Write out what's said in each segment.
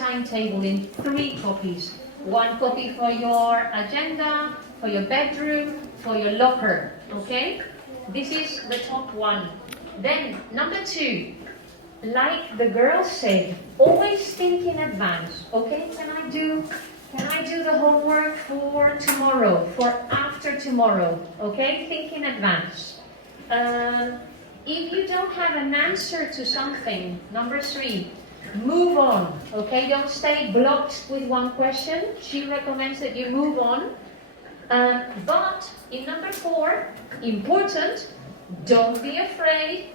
timetable in 3 copies. 1 copy for your agenda, for your bedroom, for your locker, okay? This is the top one. Then, number 2, like the girls say, always think in advance, okay? Can I do the homework for tomorrow, for after tomorrow, okay? Think in advance. If you don't have an answer to something, number 3, move on, okay? Don't stay blocked with one question. She recommends that you move on. But in number 4, important, don't be afraid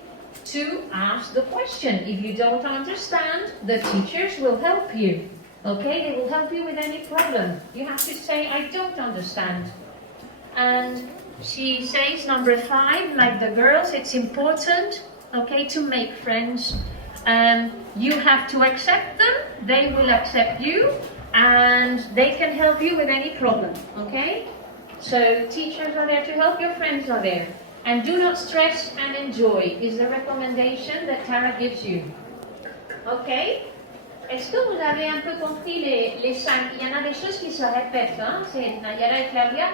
to ask the question. If you don't understand, the teachers will help you. Okay, they will help you with any problem. You have to say, I don't understand. And she says, number 5, like the girls, it's important, okay, to make friends. You have to accept them, they will accept you, and they can help you with any problem, okay? So teachers are there to help, your friends are there. And do not stress and enjoy is the recommendation that Tara gives you. Okay? Est-ce que vous avez un peu compris les 5? Il y en a des choses qui se répètent, hein? C'est Nayara et Flavia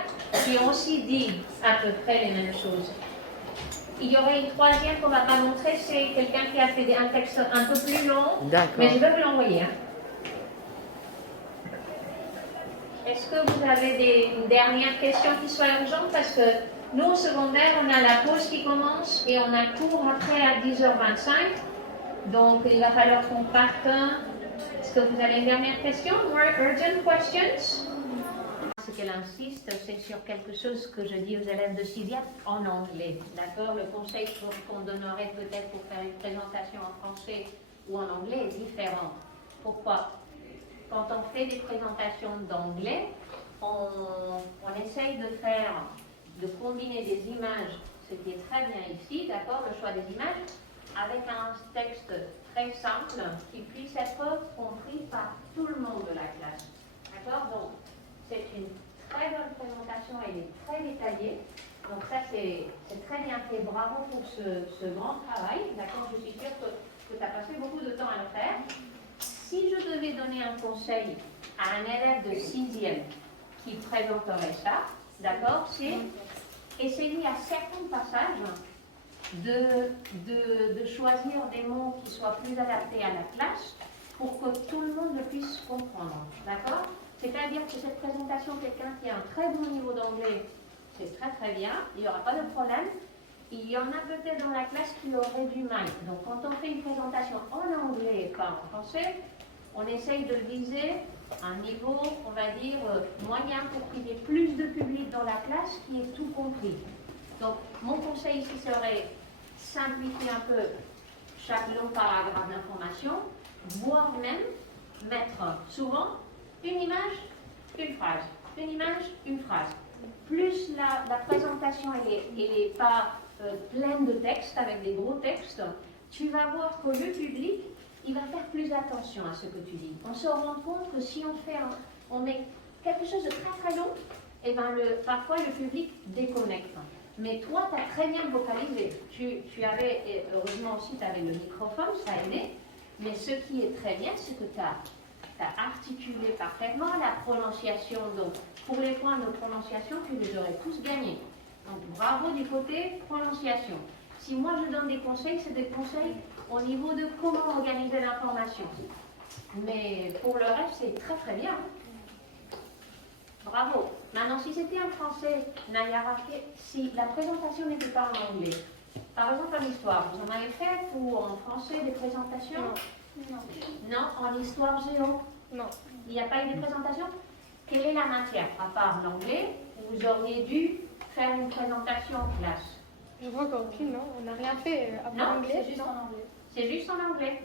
qui ont aussi dit à peu près les mêmes choses. Il y aurait une 3e qu'on ne va pas montrer, c'est quelqu'un qui a fait un texte un peu plus long, mais je vais vous l'envoyer. Hein? Est-ce que vous avez une dernière question qui soit urgente? Parce que nous, au secondaire, on a la pause qui commence et on a cours après à 10h25. Donc, il va falloir qu'on parte. Est-ce que vous avez une dernière question? More urgent questions? Ce qu'elle insiste, c'est sur quelque chose que je dis aux élèves de 6e en anglais. D'accord? Le conseil qu'on donnerait peut-être pour faire une présentation en français ou en anglais est différent. Pourquoi? Quand on fait des présentations d'anglais, on essaye de combiner des images, ce qui est très bien ici, d'accord, le choix des images, avec un texte très simple qui puisse être compris par tout le monde de la classe. D'accord? Donc, c'est une très bonne présentation, elle est très détaillée. Donc ça, c'est très bien fait. Bravo pour ce grand travail. D'accord? Je suis sûre que tu as passé beaucoup de temps à le faire. Si je devais donner un conseil à un élève de 6e qui présenterait ça, d'accord, c'est essayer à certains passages de choisir des mots qui soient plus adaptés à la classe pour que tout le monde le puisse comprendre, d'accord? C'est-à-dire que cette présentation, quelqu'un qui a un très bon niveau d'anglais, c'est très très bien, il n'y aura pas de problème. Il y en a peut-être dans la classe qui auraient du mal. Donc quand on fait une présentation en anglais et pas en français, on essaye de viser un niveau, on va dire, moyen pour qu'il y ait plus de public dans la classe qui ait tout compris. Donc mon conseil ici serait simplifier un peu chaque long paragraphe d'information, voire même mettre souvent une image, une phrase, une image, une phrase. Plus la présentation elle est pas pleine de textes, avec des gros textes, tu vas voir que le public, il va faire plus attention à ce que tu dis. On se rend compte que si on met quelque chose de très très long, et ben parfois le public déconnecte. Mais toi, tu as très bien vocalisé. Tu avais, heureusement aussi, tu avais le microphone, ça a aidé. Mais ce qui est très bien, c'est que tu as articulé parfaitement la prononciation. Donc, pour les points de prononciation, tu les aurais tous gagnés. Donc, bravo du côté prononciation. Si moi je donne des conseils, c'est des conseils au niveau de comment organiser l'information. Mais pour le reste, c'est très très bien. Bravo. Maintenant, si c'était en français, Nayara, si la présentation n'était pas en anglais, par exemple en histoire, vous en avez fait ou en français des présentations? Non. Non, en histoire géo? Non. Il n'y a pas eu de présentation? Quelle est la matière, à part l'anglais, où vous auriez dû faire une présentation en classe? Je crois qu'aucune, non. On n'a rien fait à part Non, l'anglais. c'est juste en anglais. C'est juste en anglais.